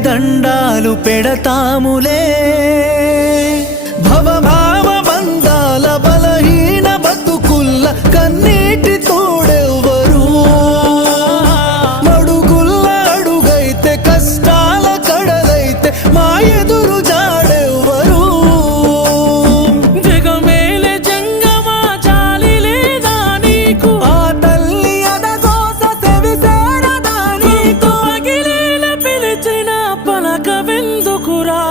దండాలు పెడతాములే భవభావ బంధాల బలహీన బతుకుల్ల కన్నీటి తోడెవ్వరు మడుగుల్ల అడుగైతే కష్టాల కడలైతే మా ఎదురు జాడెవ్వరు జగమేలే జంగమా జాలి లేదా నీకు ఆ తల్లి అదగోస సెవిసేరదా నీకు పగిలేల పిలిచిన పలకవెందుకురా